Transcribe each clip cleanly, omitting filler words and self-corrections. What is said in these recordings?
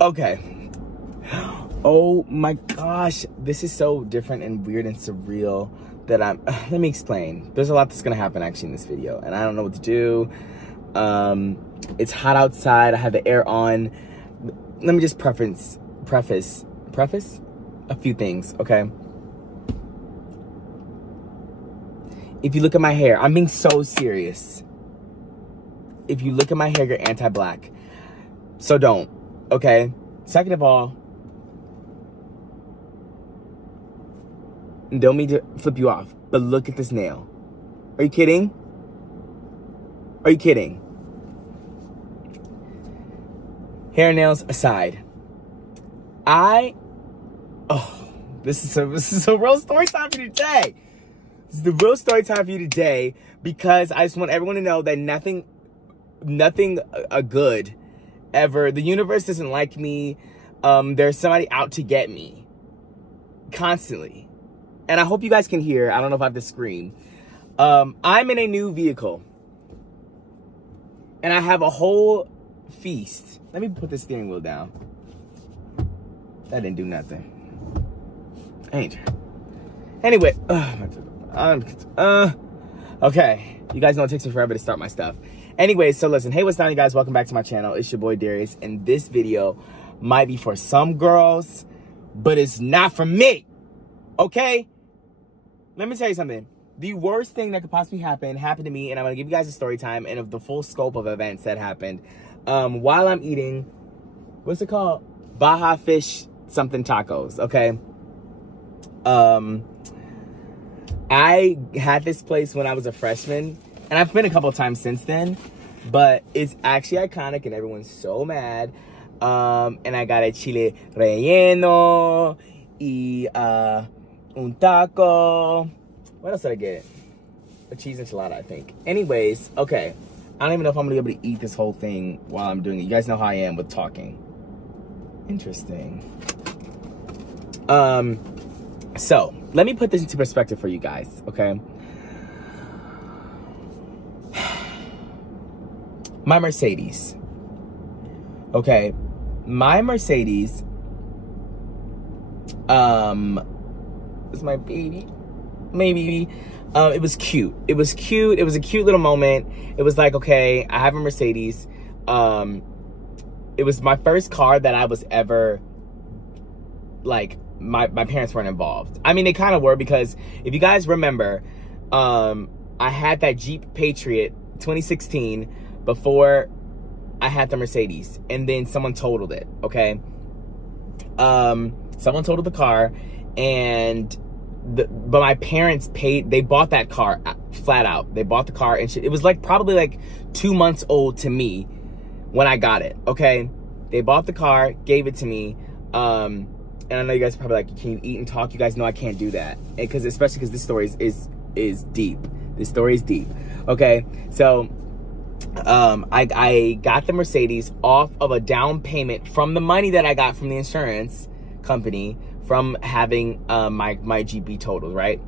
Okay. Oh my gosh. This is so different and weird and surreal that let me explain. There's a lot that's gonna happen actually in this video, and I don't know what to do. It's hot outside. I have the air on. Let me just preface a few things, okay? If you look at my hair, I'm being so serious. If you look at my hair, you're anti-black. So don't, okay? Second of all, don't mean to flip you off, but look at this nail. Are you kidding? Are you kidding? Hair and nails aside, this is a real story time for you today. This is the real story time for you today because I just want everyone to know that nothing good ever. The universe doesn't like me. There's somebody out to get me constantly, and I hope you guys can hear. I don't know if I have to scream. I'm in a new vehicle, and I have a whole feast. Let me put the steering wheel down. That didn't do nothing. Anyway, okay. You guys know it takes me forever to start my stuff. Anyway, so listen. Hey, what's down, you guys? Welcome back to my channel. It's your boy Darius, and this video might be for some girls, but it's not for me. Okay? Let me tell you something. The worst thing that could possibly happen happened to me, and I'm gonna give you guys a story time and of the full scope of events that happened while I'm eating. What's it called? Baja Fish something tacos. Okay. I had this place when I was a freshman, and I've been a couple times since then, but it's actually iconic and everyone's so mad. And I got a chile relleno y un taco. What else did I get? A cheese enchilada, I think. Anyways, okay. I don't even know if I'm gonna be able to eat this whole thing while I'm doing it. You guys know how I am with talking. Interesting. So let me put this into perspective for you guys, okay? My Mercedes. Okay. My Mercedes was my baby. Maybe. It was cute. It was cute. It was a cute little moment. It was like, okay, I have a Mercedes. It was my first car that I was ever, like, my parents weren't involved. I mean, they kind of were, because if you guys remember, I had that Jeep Patriot 2016 before I had the Mercedes, and then someone totaled it, okay? Someone totaled the car, and but my parents they bought that car flat out. They bought the car, and it was like probably like 2 months old to me when I got it, okay? They bought the car, gave it to me, and I know you guys are probably like, can you eat and talk? You guys know I can't do that, especially because this story is deep. This story is deep, okay? So I got the Mercedes off of a down payment from the money that I got from the insurance company from having my GP totaled, right?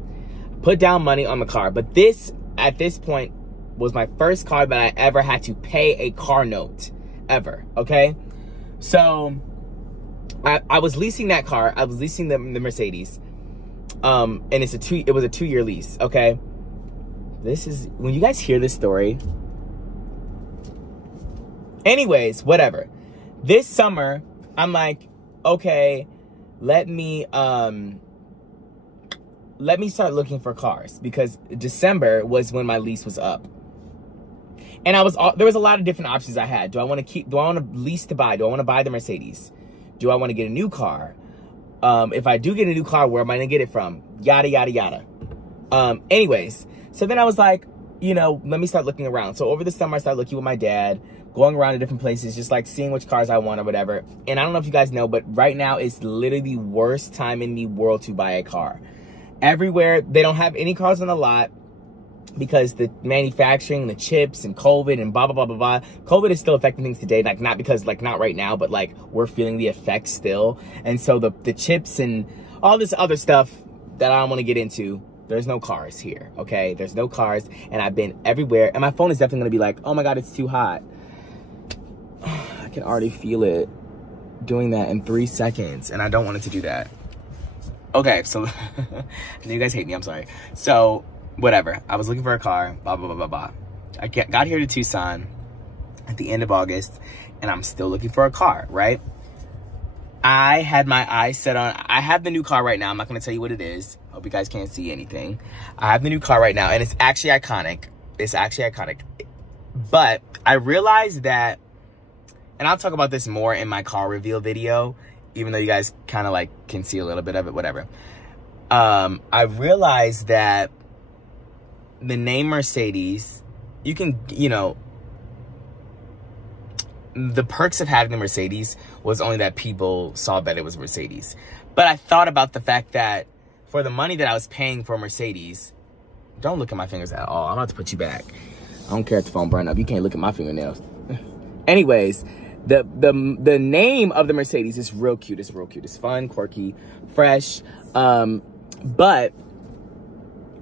Put down money on the car. But this, at this point, was my first car that I ever had to pay a car note, ever, okay? So I was leasing that car. I was leasing the Mercedes, and it was a 2-year lease, okay? This is, when you guys hear this story, anyways, whatever. This summer, I'm like, okay, let me start looking for cars, because December was when my lease was up. And there was a lot of different options I had. Do I want to lease to buy? Do I want to buy the Mercedes? Do I want to get a new car? If I do get a new car, where am I going to get it from? Yada, yada, yada. Anyways, so then I was like, you know, let me start looking around. So over the summer, I started looking with my dad, going around to different places, just like seeing which cars I want or whatever. And I don't know if you guys know, but right now is literally the worst time in the world to buy a car. Everywhere, they don't have any cars on the lot because the manufacturing, the chips, and COVID, and blah, blah, blah, blah, blah. COVID is still affecting things today, like not because, like not right now, but like we're feeling the effects still. And so the chips and all this other stuff that I don't want to get into, there's no cars here, okay? There's no cars, and I've been everywhere, and my phone is definitely gonna be like, oh my God, it's too hot. I can already feel it. doing that in 3 seconds, and I don't want it to do that. Okay, so you guys hate me, I'm sorry. So, whatever. I was looking for a car, blah, blah, blah, blah, blah. I got here to Tucson at the end of August, and I'm still looking for a car, right? I had my eyes set on, I have the new car right now. I'm not going to tell you what it is. Hope you guys can't see anything. I have the new car right now, and it's actually iconic. It's actually iconic. But I realized that, and I'll talk about this more in my car reveal video, even though you guys kind of like can see a little bit of it, whatever. I realized that the name Mercedes, you can, you know, the perks of having the Mercedes was only that people saw that it was Mercedes. But I thought about the fact that for the money that I was paying for Mercedes, don't look at my fingers at all. I'm about to put you back. I don't care if the phone burned up. You can't look at my fingernails. Anyways, the name of the Mercedes is real cute. It's real cute. It's fun, quirky, fresh. But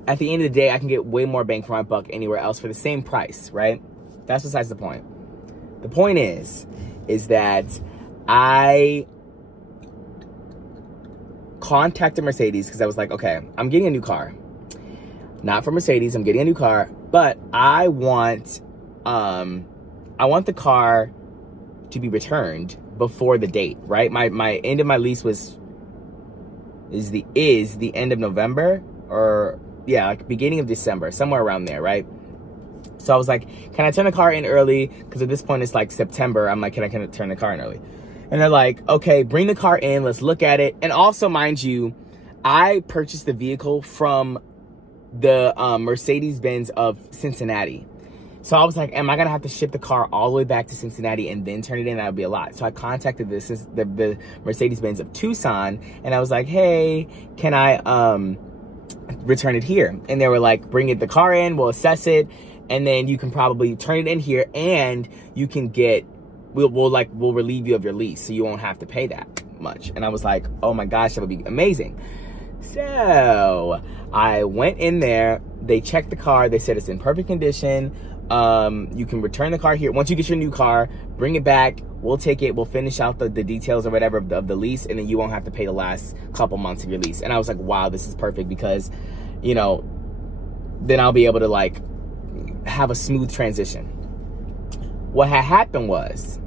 at the end of the day, I can get way more bang for my buck anywhere else for the same price, right? That's besides the point. The point is that I contacted Mercedes because I was like, okay, I'm getting a new car. Not for Mercedes, I'm getting a new car, but I want the car to be returned before the date, right? My end of my lease is the end of November, or yeah, like beginning of December, somewhere around there, right? So I was like, can I turn the car in early? Because at this point it's like September. I'm like, can I turn the car in early? And they're like, okay, bring the car in. Let's look at it. And also, mind you, I purchased the vehicle from the Mercedes-Benz of Cincinnati. So I was like, am I going to have to ship the car all the way back to Cincinnati and then turn it in? That would be a lot. So I contacted the Mercedes-Benz of Tucson, and I was like, hey, can I return it here? And they were like, bring the car in, we'll assess it, and then you can probably turn it in here, and you can get, we'll relieve you of your lease, so you won't have to pay that much. And I was like, oh my gosh, that would be amazing. So I went in there, they checked the car, they said it's in perfect condition. You can return the car here. Once you get your new car, bring it back, we'll take it, we'll finish out the details or whatever of the lease, and then you won't have to pay the last couple months of your lease. And I was like, wow, this is perfect, because, you know, then I'll be able to like have a smooth transition. What had happened was,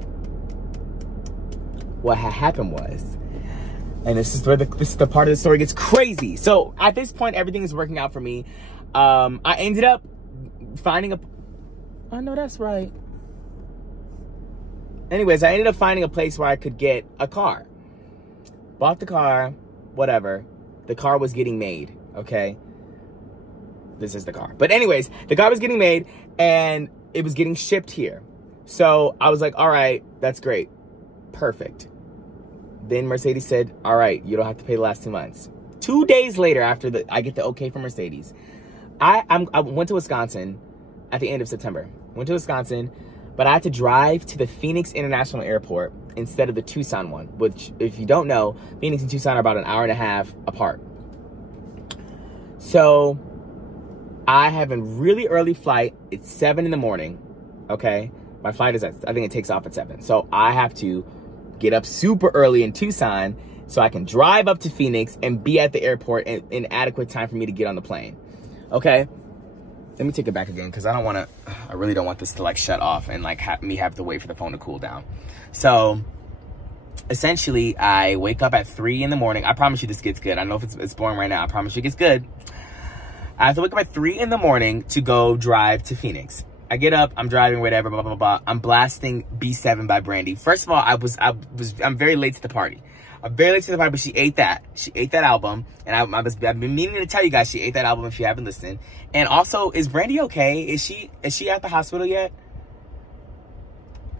and this is where the part of the story gets crazy. So at this point, everything is working out for me. I ended up finding I know that's right. Anyways, I ended up finding a place where I could get a car. Bought the car, whatever. The car was getting made, okay? This is the car. But anyways, the car was getting made, and it was getting shipped here. So I was like, all right, that's great. Perfect. Then Mercedes said, all right, you don't have to pay the last 2 months. 2 days later, after I get the okay from Mercedes, I went to Wisconsin at the end of September. Went to Wisconsin, but I had to drive to the Phoenix International Airport instead of the Tucson one, which, if you don't know, Phoenix and Tucson are about an hour and a half apart. So I have a really early flight. It's 7 in the morning, okay? My flight is I think it takes off at 7. So I have to get up super early in Tucson so I can drive up to Phoenix and be at the airport in adequate time for me to get on the plane, okay? Let me take it back again, because I really don't want this to like shut off and like me have to wait for the phone to cool down. So essentially, I wake up at 3 in the morning. I promise you this gets good. I know if it's boring right now. I promise you it gets good. I have to wake up at 3 in the morning to go drive to Phoenix. I get up, I'm driving, whatever, blah, blah, blah. I'm blasting B7 by Brandy. First of all, I'm very late to the party. I'm very late to the party, but she ate that. She ate that album. And I've been meaning to tell you guys she ate that album if you haven't listened. And also, is Brandy okay? Is she at the hospital yet?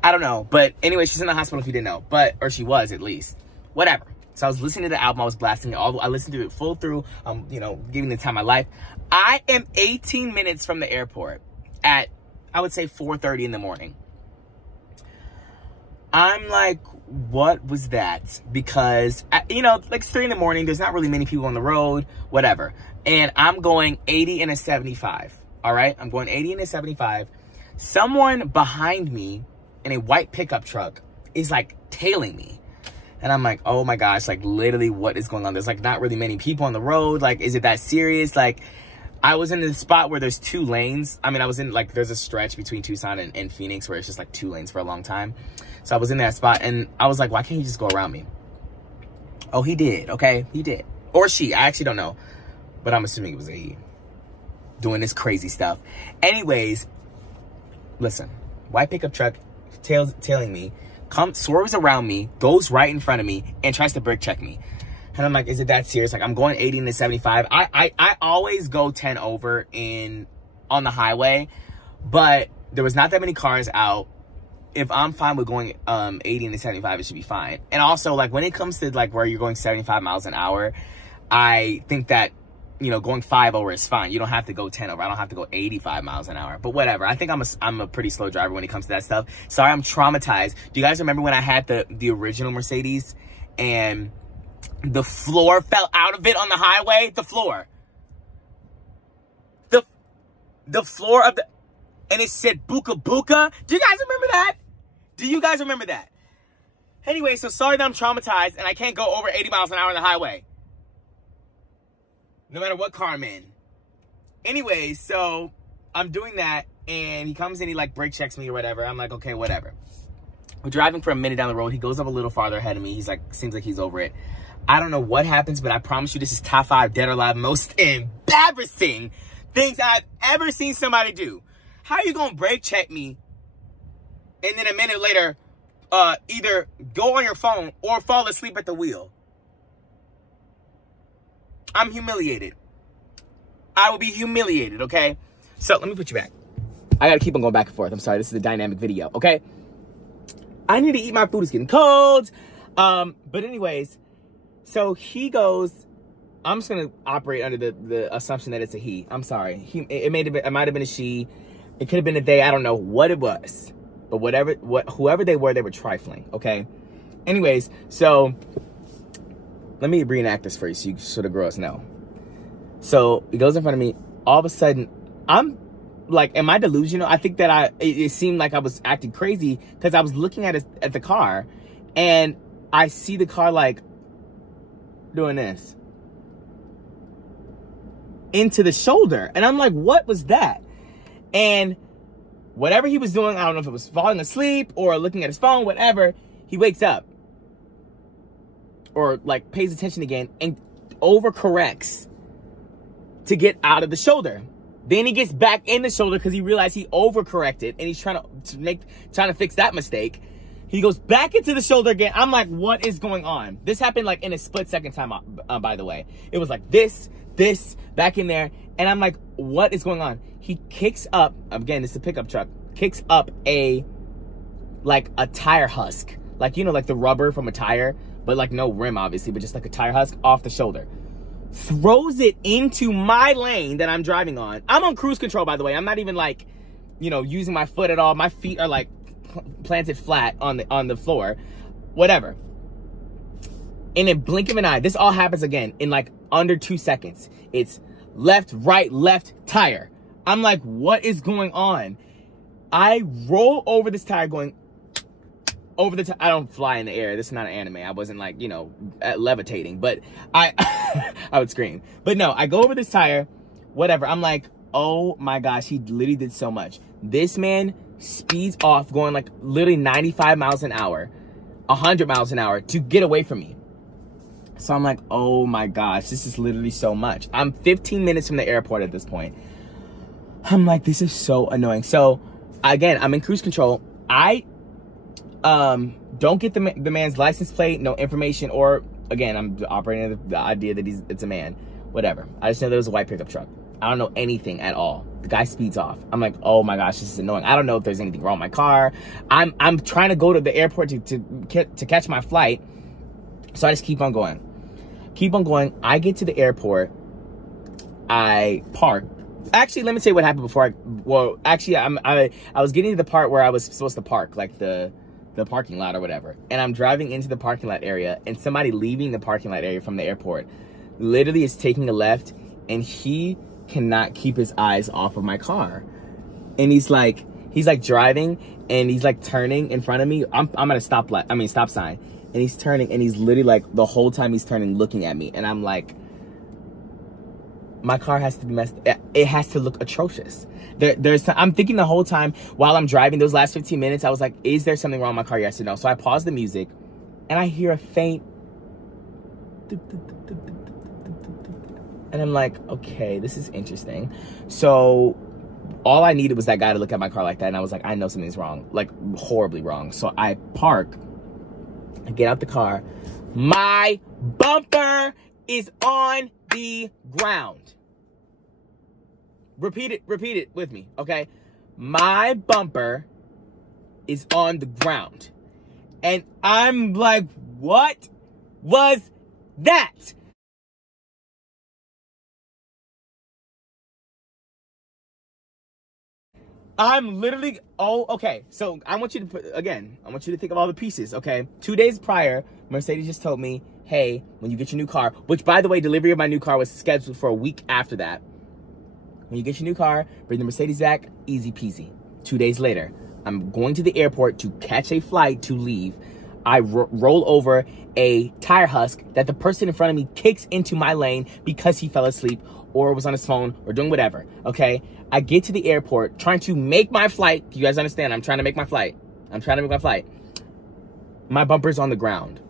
I don't know. But anyway, she's in the hospital if you didn't know. Or she was, at least. Whatever. So I was listening to the album. I was blasting it all. I listened to it full through. You know, giving the time of my life. I am 18 minutes from the airport at, I would say, 4:30 in the morning. I'm like, what was that? Because, you know, like it's 3 in the morning. There's not really many people on the road, whatever. And I'm going 80 and a 75. All right. I'm going 80 and a 75. Someone behind me in a white pickup truck is like tailing me. And I'm like, oh my gosh, like literally what is going on? There's like not really many people on the road. Like, is it that serious? Like, I was in the spot where there's 2 lanes. I mean, I was in like, there's a stretch between Tucson and Phoenix where it's just like 2 lanes for a long time. So I was in that spot and I was like, why can't he just go around me? Oh, he did. Okay, he did. Or she, I actually don't know. But I'm assuming it was a he doing this crazy stuff. Anyways, listen, white pickup truck tailing me, swerves around me, goes right in front of me, and tries to brake check me. And I'm like, is it that serious? Like, I'm going 80 to 75. I always go 10 over on the highway, but there was not that many cars out. If I'm fine with going 80 to 75, it should be fine. And also, like, when it comes to, like, where you're going 75 miles an hour, I think that, you know, going 5 over is fine. You don't have to go 10 over. I don't have to go 85 miles an hour. But whatever. I think I'm a pretty slow driver when it comes to that stuff. Sorry, I'm traumatized. Do you guys remember when I had the original Mercedes and the floor fell out of it on the highway? The floor. The floor of the... And it said Buka Buka. Do you guys remember that? Do you guys remember that? Anyway, so sorry that I'm traumatized and I can't go over 80 miles an hour on the highway. No matter what car I'm in. Anyway, so I'm doing that and he comes in, he like brake checks me or whatever. I'm like, okay, whatever. We're driving for a minute down the road. He goes up a little farther ahead of me. He's like, seems like he's over it. I don't know what happens, but I promise you this is top 5 dead or alive most embarrassing things I've ever seen somebody do. How are you gonna brake check me and then a minute later either go on your phone or fall asleep at the wheel? I'm humiliated. I will be humiliated, okay? So let me put you back. I gotta keep on going back and forth. I'm sorry, this is a dynamic video, okay? I need to eat my food, it's getting cold. But anyways, so he goes, I'm just gonna operate under the assumption that it's a he. I'm sorry. It might have been a she. It could have been a they. I don't know what it was. But whoever they were trifling, okay? Anyways, so let me reenact this for you so you sort of girls know. So he goes in front of me. All of a sudden, I'm like, am I delusional? I think that it seemed like I was acting crazy because I was looking at the car and I see the car like doing this into the shoulder. And I'm like, what was that? And whatever he was doing, I don't know if it was falling asleep or looking at his phone, whatever, he wakes up or like pays attention again and overcorrects to get out of the shoulder. Then he gets back in the shoulder because he realized he overcorrected and he's trying to fix that mistake. He goes back into the shoulder again. I'm like, what is going on? This happened like in a split second time, by the way. It was like this, back in there. And I'm like, what is going on? He kicks up, again, it's a pickup truck, kicks up a tire husk. Like, you know, like the rubber from a tire, but like no rim, obviously, but just like a tire husk off the shoulder. Throws it into my lane that I'm driving on. I'm on cruise control, by the way. I'm not even like, you know, using my foot at all. My feet are like planted flat on the floor, whatever. In a blink of an eye, this all happens again in like under 2 seconds. It's left, right, left, tire. I'm like, what is going on? I roll over this tire going over the tire. I don't fly in the air. This is not an anime. I wasn't like, you know, levitating, but I would scream. But no, I go over this tire, whatever. I'm like, oh my gosh, he literally did so much. This man speeds off going like literally 95 miles an hour, 100 miles an hour to get away from me. So I'm like, oh my gosh, this is literally so much. I'm 15 minutes from the airport at this point. I'm like, this is so annoying. So again, I'm in cruise control. I don't get the man's license plate, no information, or again, I'm operating under the idea that it's a man, whatever. I just know there was a white pickup truck. I don't know anything at all. The guy speeds off. I'm like, oh my gosh, this is annoying. I don't know if there's anything wrong with my car. I'm trying to go to the airport to catch my flight. So I just keep on going. I get to the airport. I park. Actually, let me tell you what happened before I was getting to the part where I was supposed to park, like the parking lot or whatever. And I'm driving into the parking lot area, and somebody leaving the parking lot area from the airport literally is taking a left, and he cannot keep his eyes off of my car. And he's like driving, and he's like turning in front of me. I'm at a stop sign, And he's turning, and he's literally like, the whole time he's turning, looking at me. And I'm like, my car has to be messed. It has to look atrocious. I'm thinking the whole time while I'm driving those last 15 minutes, I was like, is there something wrong with my car? Yes or no? So I paused the music, and I hear a faint. And I'm like, okay, this is interesting. So all I needed was that guy to look at my car like that. And I was like, I know something's wrong, like horribly wrong. So I park. I get out the car. My bumper is on the ground. Repeat it with me, okay? My bumper is on the ground. And I'm like, what was that? I'm literally, okay. So I want you to I want you to think of all the pieces, okay? 2 days prior, Mercedes just told me, hey, when you get your new car, which by the way, delivery of my new car was scheduled for a week after that. When you get your new car, bring the Mercedes back, easy peasy. 2 days later, I'm going to the airport to catch a flight to leave. I roll over a tire husk that the person in front of me kicks into my lane because he fell asleep or was on his phone or doing whatever, okay? I get to the airport trying to make my flight. You guys understand? I'm trying to make my flight. My bumper's on the ground.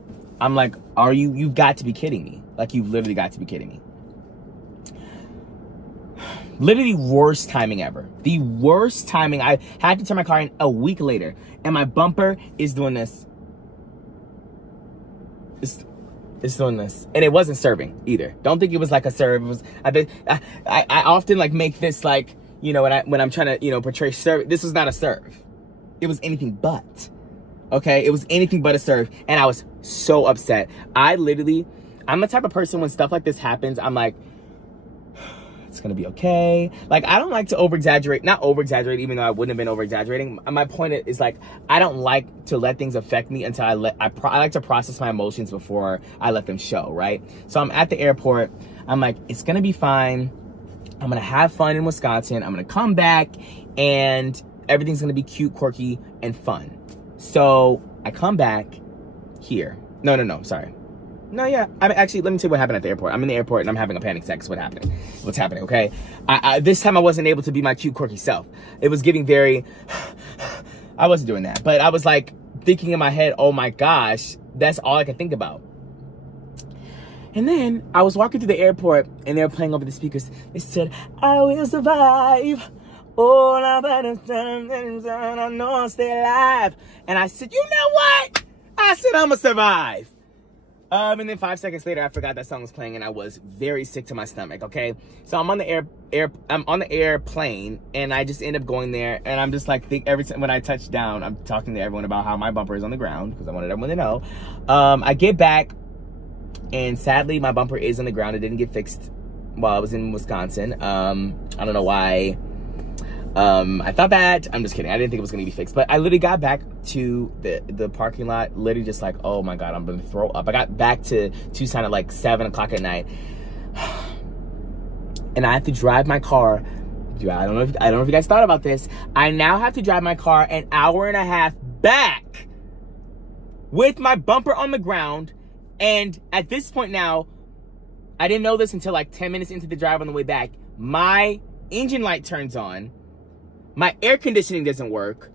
I'm like, you've got to be kidding me. Like, you've literally got to be kidding me. Literally worst timing ever. The worst timing. I had to turn my car in a week later, and my bumper is doing this. It's doing this, and it wasn't serving either. Don't think it was like a serve. It was. I often like make this like, you know, when I'm trying to, you know, portray serve. This was not a serve. It was anything but. Okay, it was anything but a serve, and I was so upset. I'm the type of person when stuff like this happens, I'm like, it's gonna be okay. Like, I don't like to over-exaggerate. Not over-exaggerate, even though I wouldn't have been over-exaggerating. My point is, like, I don't like to let things affect me until I like to process my emotions before I let them show, right? So I'm at the airport. I'm like, it's gonna be fine. I'm gonna have fun in Wisconsin. I'm gonna come back, and everything's gonna be cute, quirky, and fun. So I come back here. No, sorry. No, yeah. I mean, actually, let me tell you what happened at the airport. I'm in the airport and I'm having a panic attack. What's happening, okay? This time I wasn't able to be my cute, quirky self. It was giving very... I wasn't doing that. But I was like thinking in my head, oh my gosh, that's all I could think about. And then I was walking through the airport and they were playing over the speakers. They said, I will survive. Oh, I know I'll stay alive. And I said, you know what? I said, I'm gonna survive. And then 5 seconds later, I forgot that song was playing, and I was very sick to my stomach. Okay, so I'm on the I'm on the airplane, and I just end up going there, and I'm just like, every time when I touch down, I'm talking to everyone about how my bumper is on the ground because I wanted everyone to know. I get back, and sadly, my bumper is on the ground. It didn't get fixed while I was in Wisconsin. I don't know why. I thought that. I'm just kidding. I didn't think it was going to be fixed. But I literally got back to the parking lot, literally just like, oh my God, I'm going to throw up. I got back to Tucson at like 7 o'clock at night. And I have to drive my car. I don't know if you guys thought about this. I now have to drive my car an hour and a half back with my bumper on the ground. And at this point now, I didn't know this until like 10 minutes into the drive on the way back. My engine light turns on. My air conditioning doesn't work.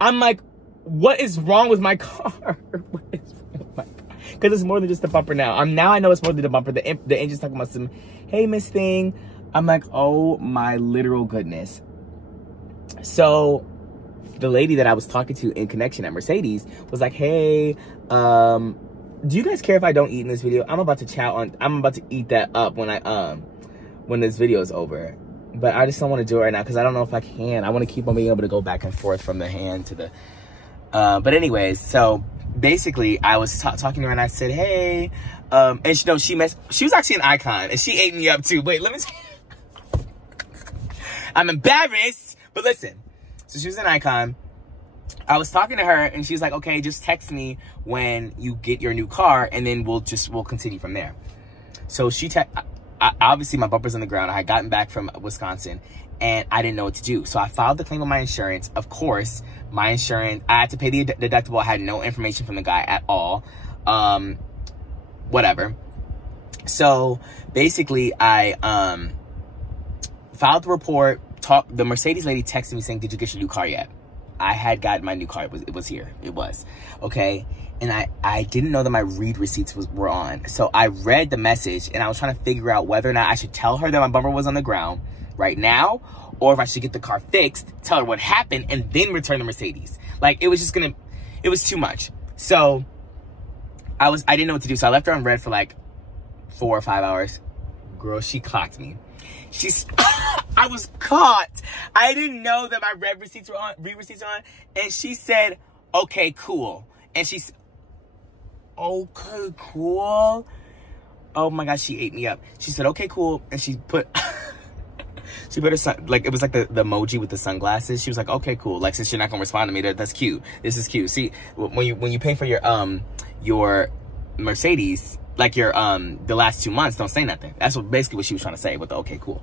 I'm like, what is wrong with my car? What is wrong with my car? Because it's more than just the bumper now. Now I know it's more than the bumper. The engine's talking about some, hey, Miss Thing. I'm like, oh my literal goodness. So the lady that I was talking to in connection at Mercedes was like, hey, do you guys care if I don't eat in this video? I'm about to eat that up when this video is over. But I just don't want to do it right now because I don't know if I can. I want to keep on being able to go back and forth from the hand to the... but anyways, so basically I was talking to her and I said, hey, and she was actually an icon and she ate me up too. Wait, let me see. I'm embarrassed, but listen. So she was an icon. I was talking to her and she was like, okay, just text me when you get your new car and then we'll continue from there. So obviously my bumper's on the ground. I had gotten back from Wisconsin and I didn't know what to do. So I filed the claim on my insurance. Of course, my insurance, I had to pay the deductible. I had no information from the guy at all. Whatever. So basically, I filed the report. The Mercedes lady texted me saying, "Did you get your new car yet?" I had gotten my new car. It was here. It was. Okay. And I didn't know that my read receipts were on. So I read the message and I was trying to figure out whether or not I should tell her that my bumper was on the ground right now, or if I should get the car fixed, tell her what happened, and then return the Mercedes. Like, it was too much. So I didn't know what to do. So I left her on red for like 4 or 5 hours. Girl, she clocked me. I was caught. I didn't know that my read receipts were on. And she said, "Okay, cool." And she's, "Okay, cool." Oh my gosh, she ate me up. She said, "Okay, cool." And she put, she put her son, like, it was like the emoji with the sunglasses. She was like, "Okay, cool. Like, since you're not gonna respond to me, that's cute. This is cute." See, when you pay for your Mercedes, like the last 2 months, don't say nothing. That's basically what she was trying to say with the "okay, cool."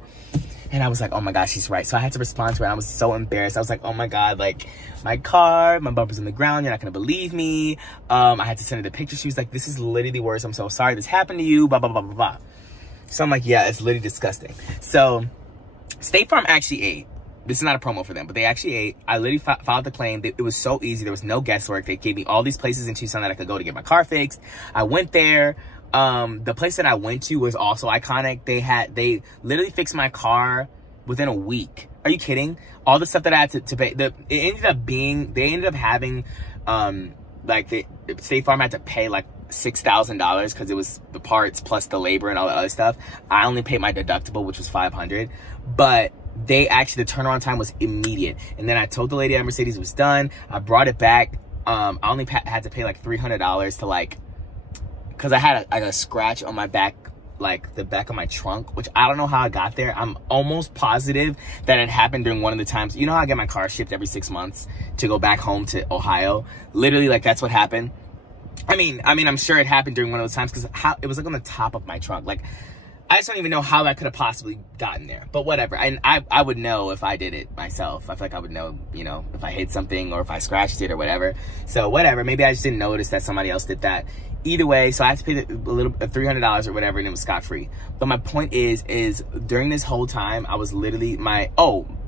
And I was like, oh my gosh, she's right. So I had to respond to her, and I was so embarrassed. I was like, oh my God, like, my bumper's on the ground. You're not gonna believe me. I had to send her the picture. She was like, "This is literally the worst. I'm so sorry this happened to you, blah, blah, blah, blah, blah." So I'm like, yeah, it's literally disgusting. So State Farm actually ate. This is not a promo for them, but they actually ate. I literally filed the claim. It was so easy. There was no guesswork. They gave me all these places in Tucson that I could go to get my car fixed. I went there. The place that I went to was also iconic. They literally fixed my car within a week. Are you kidding? All the stuff that I had to pay, they ended up having, like, the State Farm had to pay like $6,000 because it was the parts plus the labor and all the other stuff. I only paid my deductible, which was $500, but the turnaround time was immediate. And then I told the lady at Mercedes it was done. I brought it back. I only had to pay like $300 to, like, because I had a scratch on my back, like the back of my trunk, which I don't know how I got there. I'm almost positive that it happened during one of the times. You know how I get my car shipped every 6 months to go back home to Ohio? Literally, like, that's what happened. I mean, I'm sure it happened during one of those times because it was like on the top of my trunk. Like, I just don't even know how that could have possibly gotten there. But whatever. And I would know if I did it myself. I feel like I would know, you know, if I hit something or if I scratched it or whatever. So whatever. Maybe I just didn't notice that somebody else did that. Either way, so I had to pay $300 or whatever, and it was scot-free. But my point is during this whole time, I was literally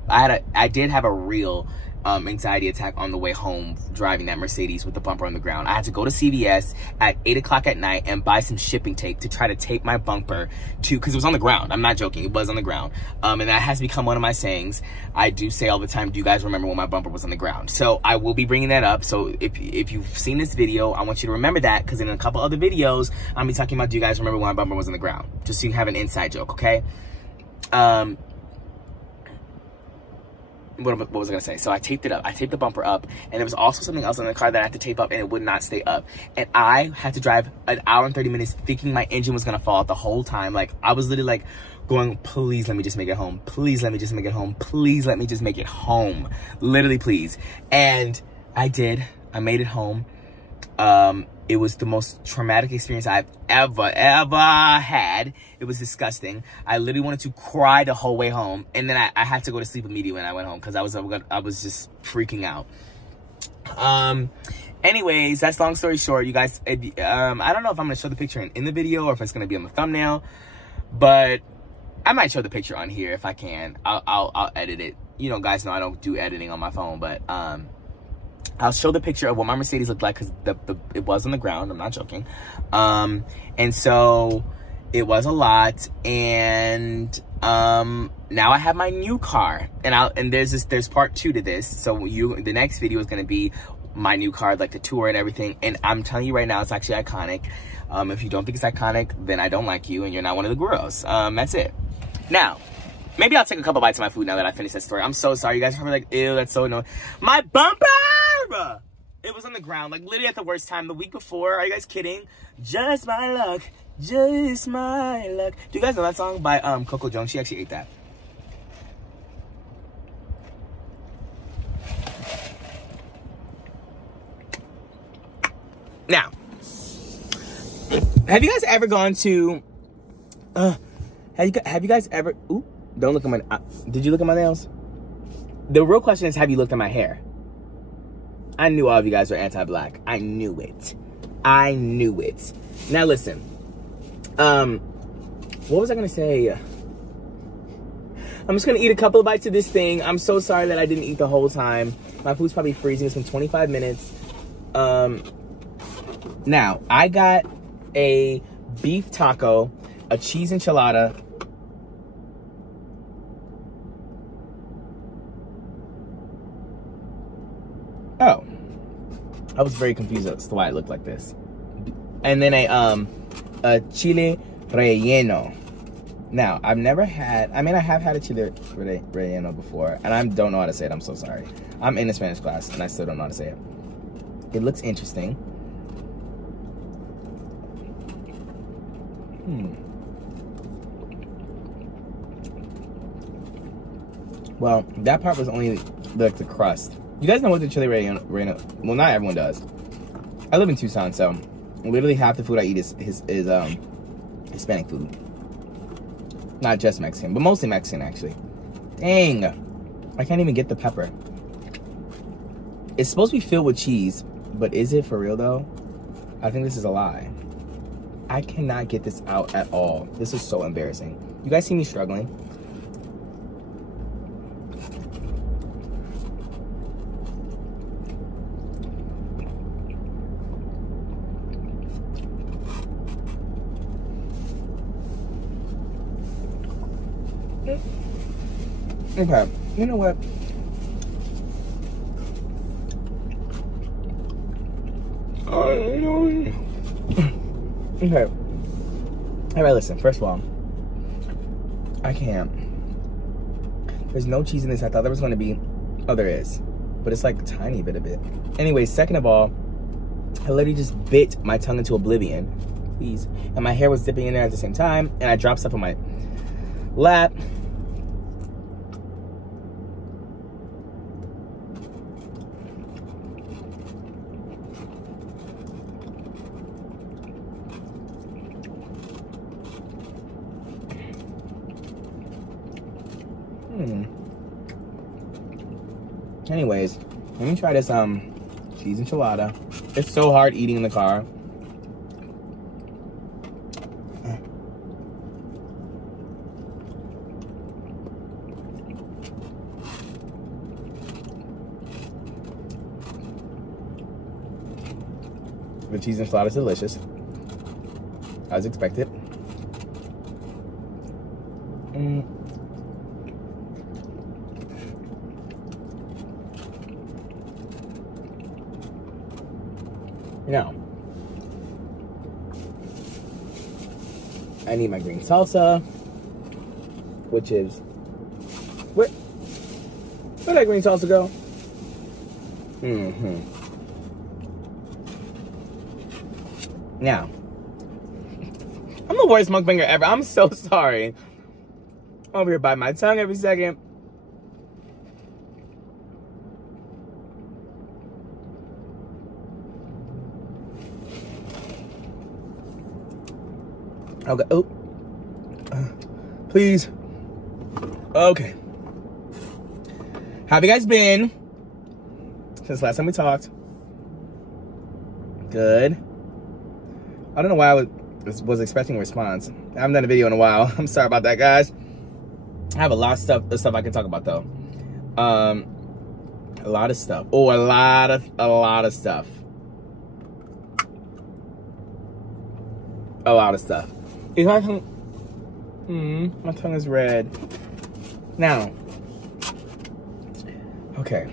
I did have a real anxiety attack on the way home driving that Mercedes with the bumper on the ground. I had to go to CVS at 8 o'clock at night and buy some shipping tape to try to tape my bumper because it was on the ground. I'm not joking. It was on the ground. And that has become one of my sayings. I do say all the time, do you guys remember when my bumper was on the ground? So I will be bringing that up. So if you've seen this video, I want you to remember that, because in a couple other videos, I'll be talking about, do you guys remember when my bumper was on the ground? Just so you have an inside joke, okay? What was I gonna say? So I taped it up. I taped the bumper up, and there was also something else in the car that I had to tape up, and it would not stay up. And I had to drive an hour and 30 minutes thinking my engine was gonna fall out the whole time. Like, I was literally like going, please let me just make it home. Please let me just make it home. Please let me just make it home. Literally, please. And I did. I made it home. It was the most traumatic experience I've ever had. It was disgusting. I literally wanted to cry the whole way home. And then I had to go to sleep immediately when I went home because I was just freaking out. Anyways, that's long story short. You guys, I don't know if I'm going to show the picture in the video or if it's going to be on the thumbnail. But I might show the picture on here if I can. I'll edit it. You know, guys know I don't do editing on my phone. But, I'll show the picture of what my Mercedes looked like because it was on the ground. I'm not joking. And so it was a lot. And now I have my new car. And there's part 2 to this. So the next video is going to be my new car, like the tour and everything. And I'm telling you right now, it's actually iconic. If you don't think it's iconic, then I don't like you and you're not one of the girls. That's it. Now, maybe I'll take a couple bites of my food now that I finished that story. I'm so sorry. You guys are probably like, ew, that's so annoying. My bumper! It was on the ground, like literally at the worst time, the week before. Are you guys kidding? Just my luck. Just my luck. Do you guys know that song by Coco Jones? She actually ate that. Now, have you guys ever gone to... have you guys ever... Ooh, don't look at my... did you look at my nails? The real question is, have you looked at my hair? I knew all of you guys were anti-black. I knew it. I knew it. Now listen. What was I gonna say? I'm just gonna eat a couple of bites of this thing. I'm so sorry that I didn't eat the whole time. My food's probably freezing. It's been 25 minutes. Now, I got a beef taco, a cheese enchilada. Oh. I was very confused as to why it looked like this. And then a chile relleno. Now, I've never had, I mean, I have had a chile relleno before, and I don't know how to say it. I'm so sorry. I'm in a Spanish class, and I still don't know how to say it. It looks interesting. Well, that part was only like the crust. You guys know what the chile relleno, well, not everyone does. I live in Tucson, so literally half the food I eat is Hispanic food. Not just Mexican, but mostly Mexican, actually. Dang. I can't even get the pepper. It's supposed to be filled with cheese, but is it for real, though? I think this is a lie. I cannot get this out at all. This is so embarrassing. You guys see me struggling? Okay, you know what? Okay. All right, listen. First of all, I can't. There's no cheese in this. I thought there was going to be. Oh, there is. But it's like a tiny bit of it. Anyway, second of all, I literally just bit my tongue into oblivion. Please. And my hair was dipping in there at the same time. And I dropped stuff on my lap. Anyways, let me try this cheese enchilada. It's so hard eating in the car. The cheese enchilada is delicious, as expected. Now, I need my green salsa, which is, where'd that green salsa go? Now, I'm the worst mukbanger ever. I'm so sorry. I'm over here biting my tongue every second. Okay. Oh, please. Okay. How have you guys been since last time we talked? Good. I don't know why I was expecting a response. I haven't done a video in a while. I'm sorry about that, guys. I have a lot of stuff I can talk about, though. A lot of stuff. Oh, a lot of stuff. A lot of stuff. Is my tongue? My tongue is red. Now, okay.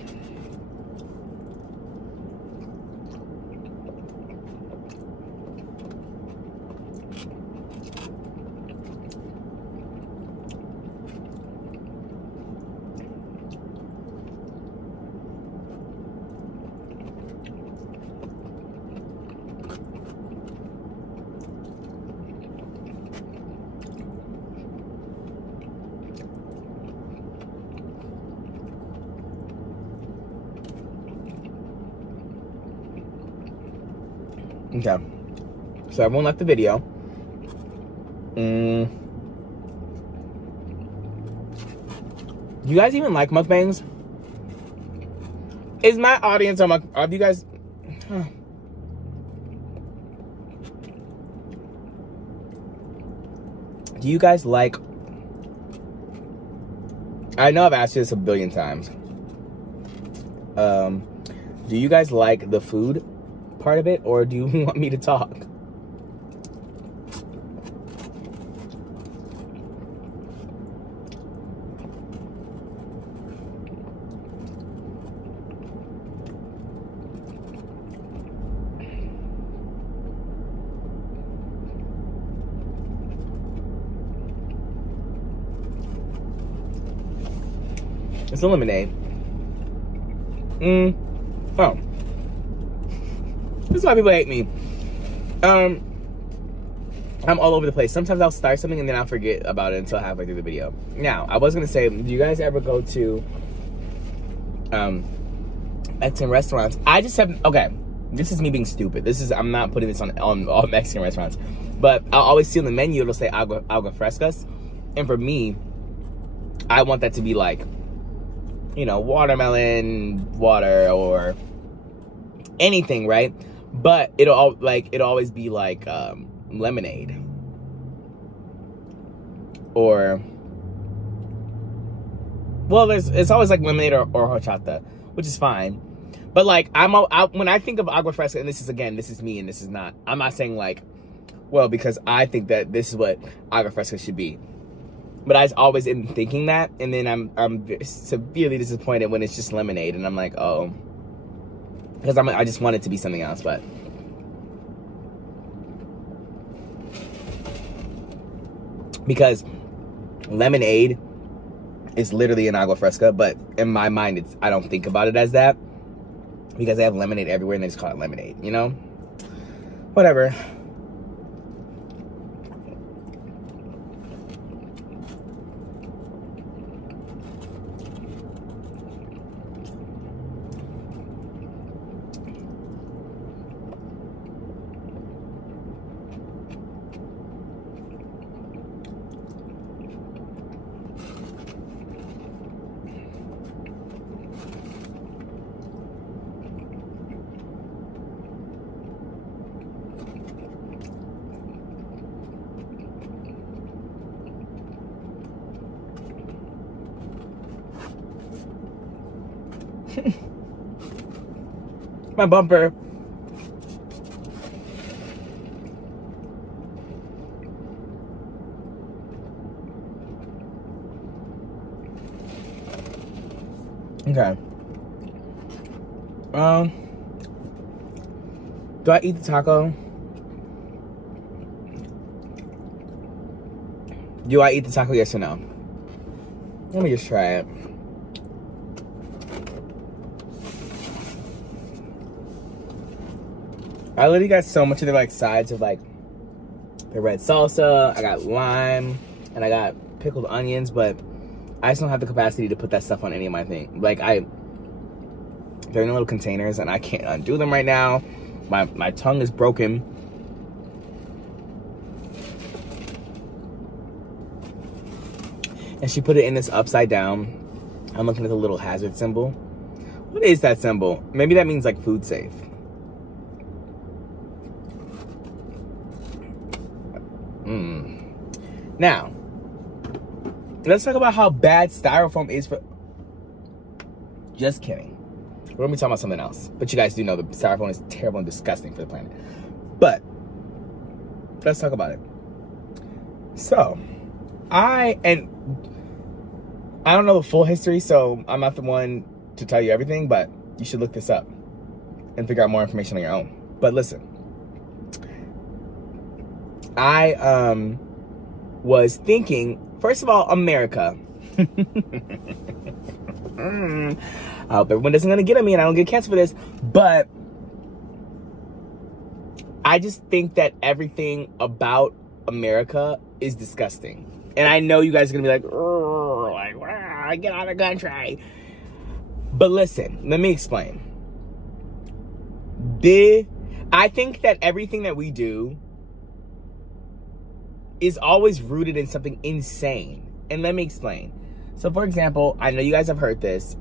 Okay, so everyone left the video. You guys even like mukbangs? Is my audience on are you guys? Do you guys like... I know I've asked you this a billion times. Do you guys like the food part of it, or do you want me to talk? It's a lemonade. Oh. This is why people hate me. I'm all over the place. Sometimes I'll start something and then I'll forget about it until halfway through the video. Now, I was gonna say, do you guys ever go to Mexican restaurants? I just have, okay, this is me being stupid. I'm not putting this on all Mexican restaurants. But I'll always see on the menu, it'll say agua frescas. And for me, I want that to be like, you know, watermelon water or anything, right? But it'll always be like lemonade or, well, it's always like lemonade or horchata, which is fine. But like when I think of agua fresca, and this is me, and this is not, I'm not saying like, well, because I think that this is what agua fresca should be. But I always am thinking that, and then I'm severely disappointed when it's just lemonade, and I'm like, oh, because I just want it to be something else. But because lemonade is literally an agua fresca, but in my mind, I don't think about it as that, because they have lemonade everywhere and they just call it lemonade, you know? Whatever. My bumper. Okay. Do I eat the taco? Do I eat the taco, yes or no? Let me just try it. I literally got so much of the like sides of like the red salsa. I got lime and I got pickled onions, but I just don't have the capacity to put that stuff on any of my things. Like they're in little containers and I can't undo them right now. My tongue is broken. And she put it in this upside down. I'm looking at the little hazard symbol. What is that symbol? Maybe that means like food safe. Now, let's talk about how bad styrofoam is for... Just kidding. We're going to be talking about something else. But you guys do know that styrofoam is terrible and disgusting for the planet. But, let's talk about it. So, I don't know the full history, so I'm not the one to tell you everything, but you should look this up and figure out more information on your own. But listen. I was thinking, first of all, America. I hope everyone isn't going to get at me and I don't get canceled for this. But I just think that everything about America is disgusting. And I know you guys are going to be like, get out of the country. But listen, let me explain. I think that everything that we do is always rooted in something insane. And let me explain. So for example, I know you guys have heard this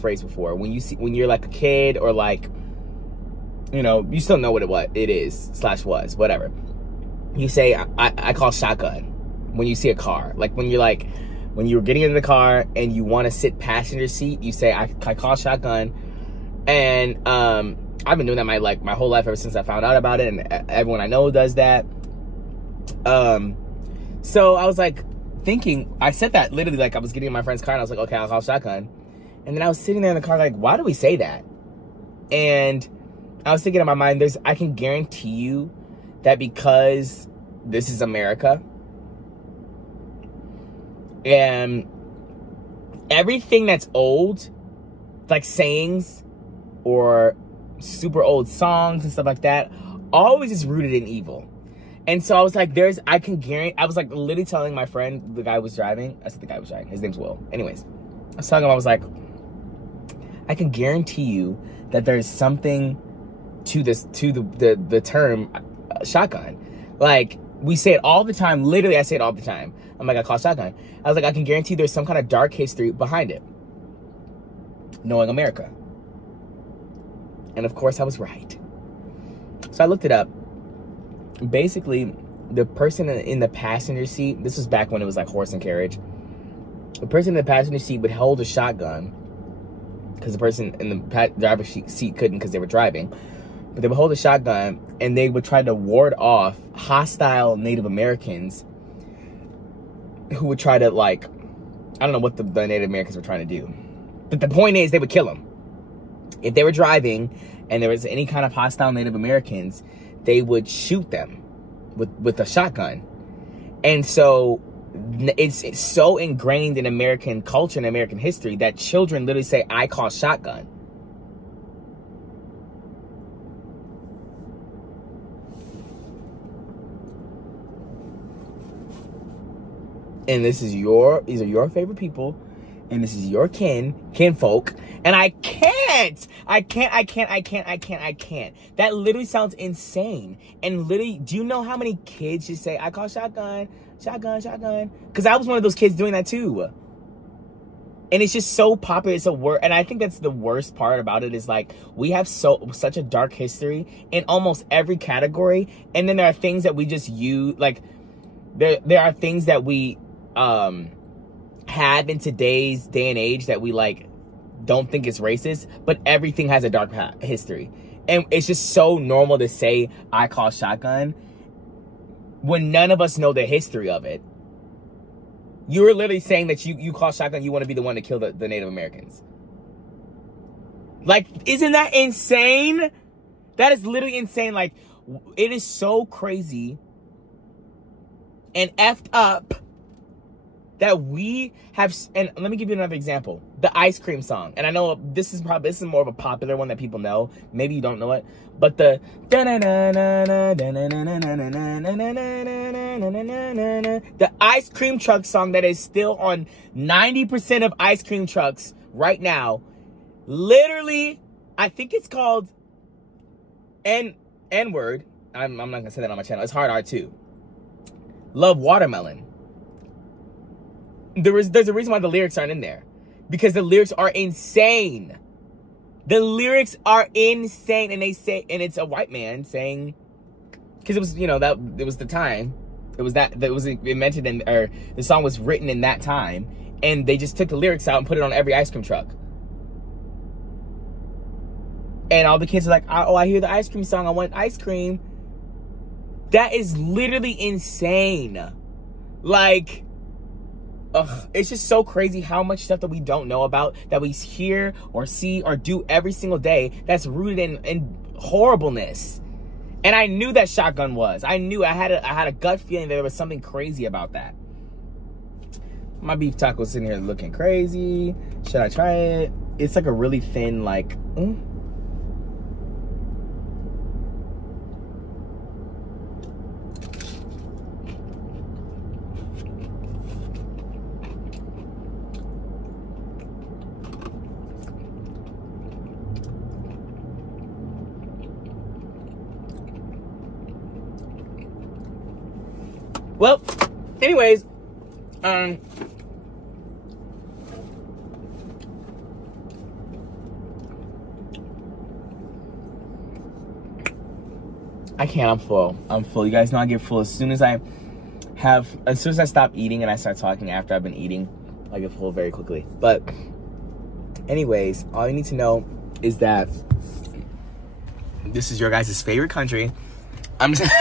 phrase before. When you're like a kid or like, you know, you still know what it is / was, whatever. You say, I call shotgun. when you see a car. Like when you're getting into the car and you want to sit passenger seat, you say, I call shotgun. And I've been doing that my whole life ever since I found out about it, and everyone I know does that. So I was like thinking, I said that literally like I was getting in my friend's car, and I was like, okay, I'll call shotgun. And then I was sitting there in the car like, why do we say that? And I was thinking in my mind, I can guarantee you that because this is America, and everything that's old, like sayings or super old songs and stuff like that, always is rooted in evil. And so I was like, I can guarantee, I was like literally telling my friend, the guy was driving, I said the guy was driving, his name's Will. Anyways, I was telling him, I was like, I can guarantee you that there's something to this, to the term shotgun. Like, we say it all the time. Literally, I say it all the time. I'm like, I call shotgun. I was like, I can guarantee there's some kind of dark history behind it. Knowing America. And of course, I was right. So I looked it up. Basically, the person in the passenger seat, this was back when it was like horse and carriage. The person in the passenger seat would hold a shotgun because the person in the driver's seat couldn't because they were driving. But they would hold a shotgun and they would try to ward off hostile Native Americans who would try to, like, I don't know what the Native Americans were trying to do. But the point is, they would kill them. If they were driving and there was any kind of hostile Native Americans, they would shoot them with a shotgun. And so it's so ingrained in American culture and American history that children literally say, I call shotgun. And these are your favorite people, and this is your kinfolk, and I can't. That literally sounds insane. And literally, do you know how many kids just say, I call shotgun, shotgun, shotgun? Because I was one of those kids doing that too. And it's just so popular. It's a word, and I think that's the worst part about it is like we have such a dark history in almost every category, and then there are things that we just use, like there are things that we have in today's day and age that we like don't think it's racist, but everything has a dark history. And it's just so normal to say, I call shotgun, when none of us know the history of it. You were literally saying that you call shotgun, you want to be the one to kill the Native Americans. Like, isn't that insane? That is literally insane. Like, it is so crazy and effed up that we have, and let me give you another example. The ice cream song. And I know this is more of a popular one that people know. Maybe you don't know it. But the ice cream truck song that is still on 90% of ice cream trucks right now. Literally, I think it's called N-word. I'm not going to say that on my channel. It's hard R too. Love watermelon. There's a reason why the lyrics aren't in there. Because the lyrics are insane. The lyrics are insane. And they say, and it's a white man saying, because it was, you know, that it was the time. It was that was invented in, or the song was written in that time. And they just took the lyrics out and put it on every ice cream truck. And all the kids are like, oh, I hear the ice cream song. I want ice cream. That is literally insane. Like, it's just so crazy how much stuff that we don't know about, that we hear or see or do every single day, that's rooted in horribleness. And I knew that shotgun was. I knew I had a gut feeling that there was something crazy about that. My beef taco's sitting here looking crazy. Should I try it? It's like a really thin, like, Well, anyways, I can't, I'm full. You guys know I get full as soon as I as soon as I stop eating and I start talking after I've been eating, I get full very quickly. But anyways, all you need to know is that this is your guys' favorite country. I'm just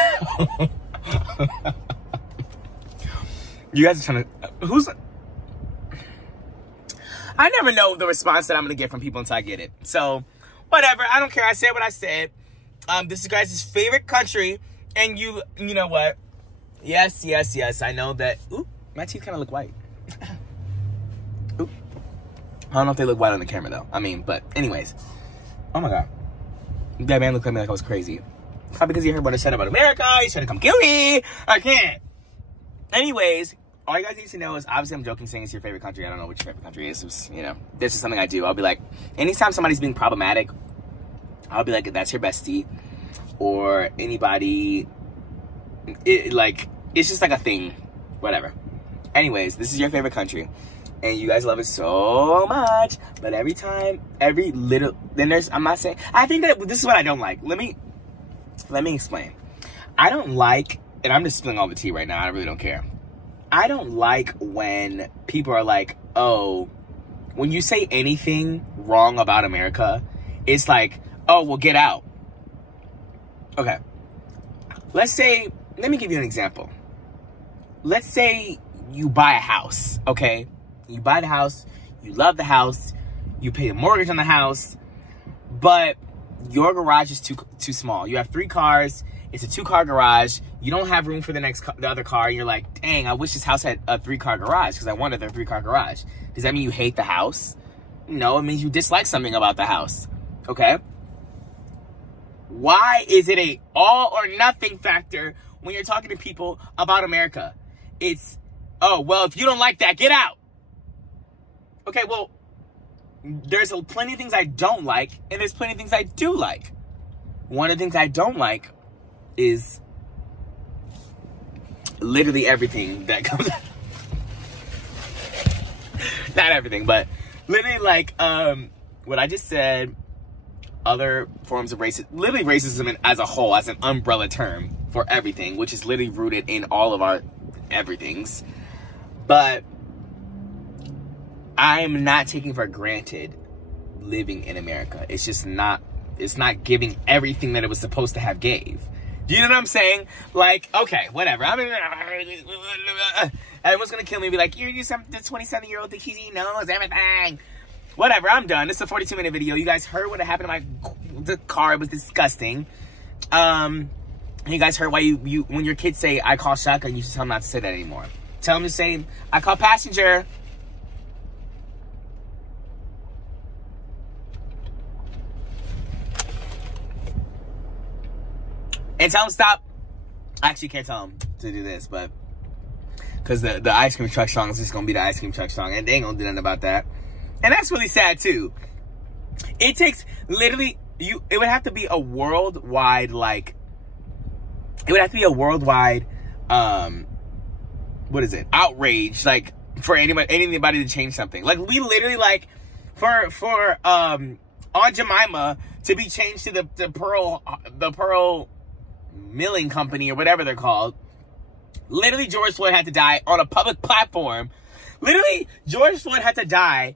you guys are trying to I never know the response that I'm gonna get from people until I get it. So whatever, I don't care. I said what I said. This is guys' favorite country, and you know what? Yes. I know that. Ooh, my teeth kind of look white. Ooh. I don't know if they look white on the camera though. I mean, but anyways. Oh my God. That man looked at me like I was crazy. Probably because he heard what I said about America. He's trying to come kill me. I can't. Anyways, all you guys need to know is, obviously I'm joking saying it's your favorite country. I don't know what your favorite country is. It's, you know, this is something I do. I'll be like, anytime somebody's being problematic, I'll be like, that's your bestie. Or anybody, it's just like a thing. Whatever. Anyways, this is your favorite country. And you guys love it so much. But every little, I'm not saying, I think that this is what I don't like. Let me explain. I don't like, and I'm just spilling all the tea right now. I really don't care. I don't like when people are like, oh, when you say anything wrong about America, it's like, oh, well, get out. Okay. Let me give you an example. Let's say you buy a house, okay? You buy the house, you love the house, you pay a mortgage on the house, but your garage is too small. You have 3 cars, it's a 2-car garage, you don't have room for the other car, and you're like, dang, I wish this house had a 3-car garage because I wanted a 3-car garage. Does that mean you hate the house? No, it means you dislike something about the house, okay? Why is it a all or nothing factor when you're talking to people about America? It's, oh, well, if you don't like that, get out. Okay, well, there's plenty of things I don't like, and there's plenty of things I do like. One of the things I don't like is literally everything that comes out. Not everything, but literally like what I just said, other forms of racism, literally racism as a whole, as an umbrella term for everything, which is literally rooted in all of our everythings. But I'm not taking for granted living in America. It's just not, it's not giving everything that it was supposed to have gave. Do you know what I'm saying? Like, okay, whatever. I mean, everyone's gonna kill me and be like, you're some the 27-year-old that he knows everything. Whatever, I'm done. This is a 42-minute video. You guys heard what happened to the car. It was disgusting. You guys heard why you when your kids say, I call shotgun, you should tell them not to say that anymore. Tell them to say, I call passenger. And tell them stop. I actually can't tell them to do this, but because the ice cream truck song is just gonna be the ice cream truck song, and they ain't gonna do nothing about that. And that's really sad too. It takes literally it would have to be a worldwide what is it? Outrage, like for anybody to change something. Like we literally like for Aunt Jemima to be changed to the Pearl Milling Company or whatever they're called. Literally, George Floyd had to die on a public platform. Literally, George Floyd had to die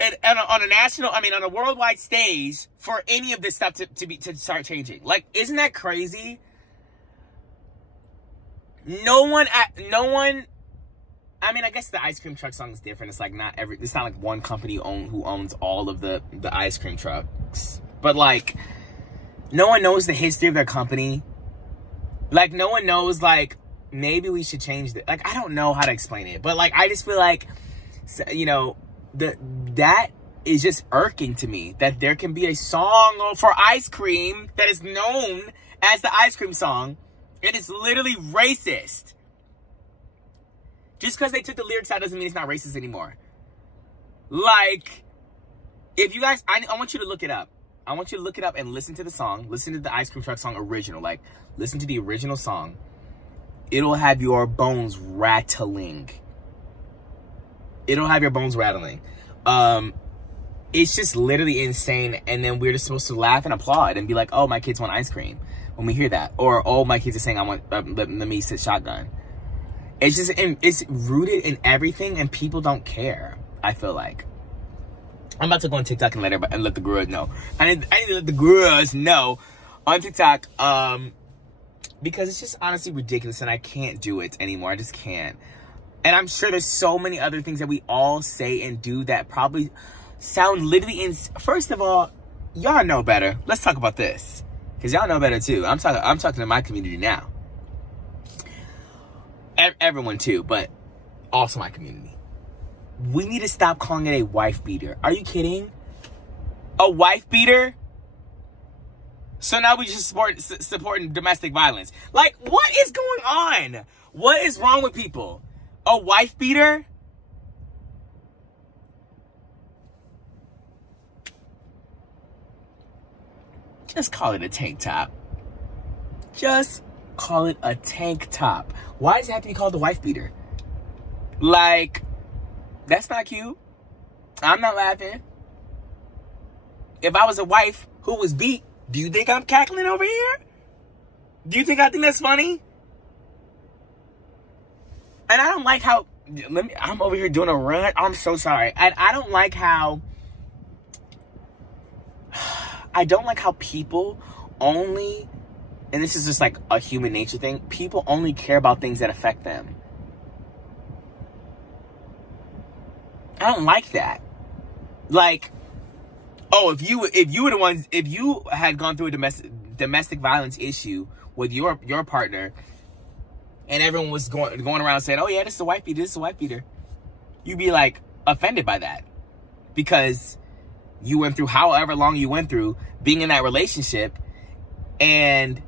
on a worldwide stage for any of this stuff to start changing. Like, isn't that crazy? No one. I mean, I guess the ice cream truck song is different. It's like it's not like one company who owns all of the ice cream trucks. But like, no one knows the history of their company. Like, no one knows, like, maybe we should change it. Like, I don't know how to explain it. But, like, I just feel like, you know, that is just irking to me. That there can be a song for ice cream that is known as the ice cream song. It is literally racist. Just because they took the lyrics out doesn't mean it's not racist anymore. Like, if you guys, I want you to look it up. I want you to look it up and listen to the song. Listen to the ice cream truck song original. Like, listen to the original song. It'll have your bones rattling. It'll have your bones rattling. It's just literally insane. And then we're just supposed to laugh and applaud and be like, oh, my kids want ice cream. when we hear that. Or, oh, my kids are saying, I want, let me sit shotgun. It's just, it's rooted in everything, and people don't care, I feel like. I'm about to go on TikTok and let the girls know. I need to let the girls know on TikTok, because it's just honestly ridiculous, and I can't do it anymore. I just can't. And I'm sure there's so many other things that we all say and do that probably sound literally first of all, y'all know better. Let's talk about this, because y'all know better too. I'm talking to my community now. Everyone too, but also my community. We need to stop calling it a wife beater. Are you kidding? A wife beater? So now we just supporting domestic violence. Like, what is going on? What is wrong with people? A wife beater? Just call it a tank top. Just call it a tank top. Why does it have to be called a wife beater? Like, that's not cute. I'm not laughing. If I was a wife who was beat, do you think I'm cackling over here? Do you think I think that's funny? And I don't like how, I'm over here doing a rant. I'm so sorry. And I don't like how people only, and this is just like a human nature thing, people only care about things that affect them. I don't like that. Like, oh, if you had gone through a domestic violence issue with your partner, and everyone was going around saying, oh yeah, this is a wife beater, this is a wife beater, you'd be like offended by that, because you went through however long you went through being in that relationship, and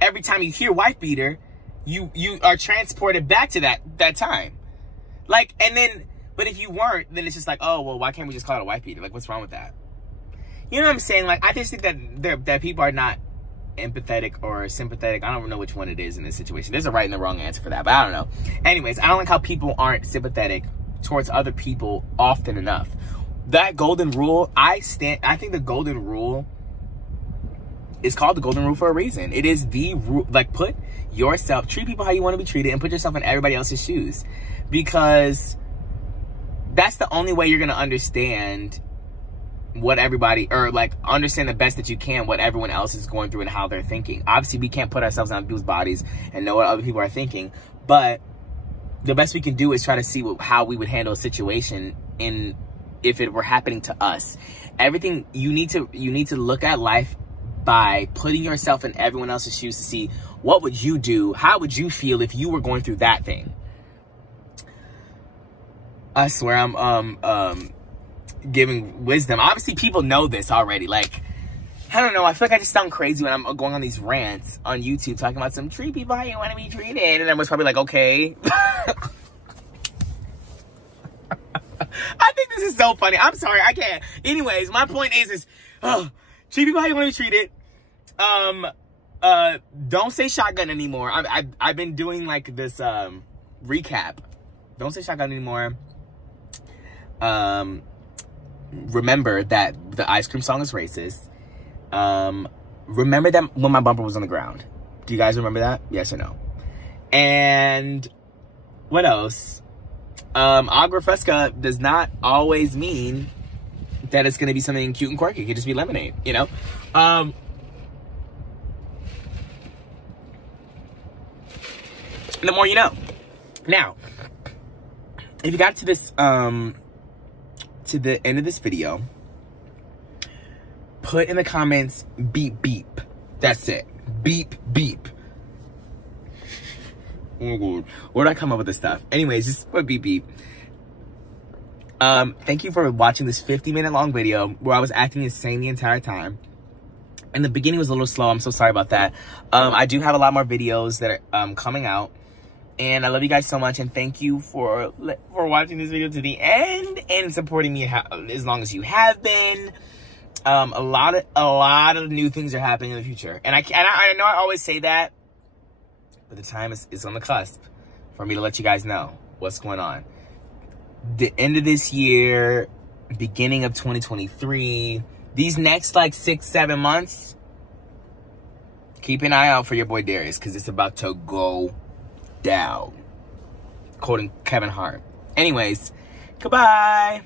every time you hear wife beater, you are transported back to that time. Like, and then, but if you weren't, then it's just like, oh, well, why can't we just call it a wife beater? Like, what's wrong with that? You know what I'm saying? Like, I just think that people are not empathetic or sympathetic. I don't know which one it is in this situation. There's a right and the wrong answer for that, but I don't know. Anyways, I don't like how people aren't sympathetic towards other people often enough. That golden rule, I think the golden rule is called the golden rule for a reason. It is the rule, like, treat people how you want to be treated, and put yourself in everybody else's shoes, because that's the only way you're going to understand what everybody, or like understand the best that you can what everyone else is going through and how they're thinking. Obviously, we can't put ourselves on people's bodies and know what other people are thinking, but the best we can do is try to see how we would handle a situation if it were happening to us. Everything, you need to look at life by putting yourself in everyone else's shoes to see what would you do, how would you feel if you were going through that thing. I swear I'm giving wisdom. Obviously, people know this already. Like, I don't know. I feel like I just sound crazy when I'm going on these rants on YouTube talking about some treat people how you want to be treated. And I was probably like, okay. I think this is so funny. I'm sorry. I can't. Anyways, my point is treat people how you want to be treated. Don't say shotgun anymore. I've been doing like this recap. Don't say shotgun anymore. Remember that the ice cream song is racist. Remember that when my bumper was on the ground. Do you guys remember that? Yes or no? And what else? Agua fresca does not always mean that it's going to be something cute and quirky. It could just be lemonade, you know? The more you know. Now, if you got to this, to the end of this video, put in the comments, beep, beep. That's it. Beep, beep. Oh, God. Where did I come up with this stuff? Anyways, just put beep, beep. Thank you for watching this 50-minute long video where I was acting insane the entire time. And the beginning was a little slow. I'm so sorry about that. I do have a lot more videos that are coming out. And I love you guys so much, and thank you for watching this video to the end and supporting me as long as you have been. A lot of new things are happening in the future, and I know I always say that, but the time is on the cusp for me to let you guys know what's going on. The end of this year, beginning of 2023, these next like 6-7 months, Keep an eye out for your boy Darius, because it's about to go down. Quoting Kevin Hart. Anyways, goodbye.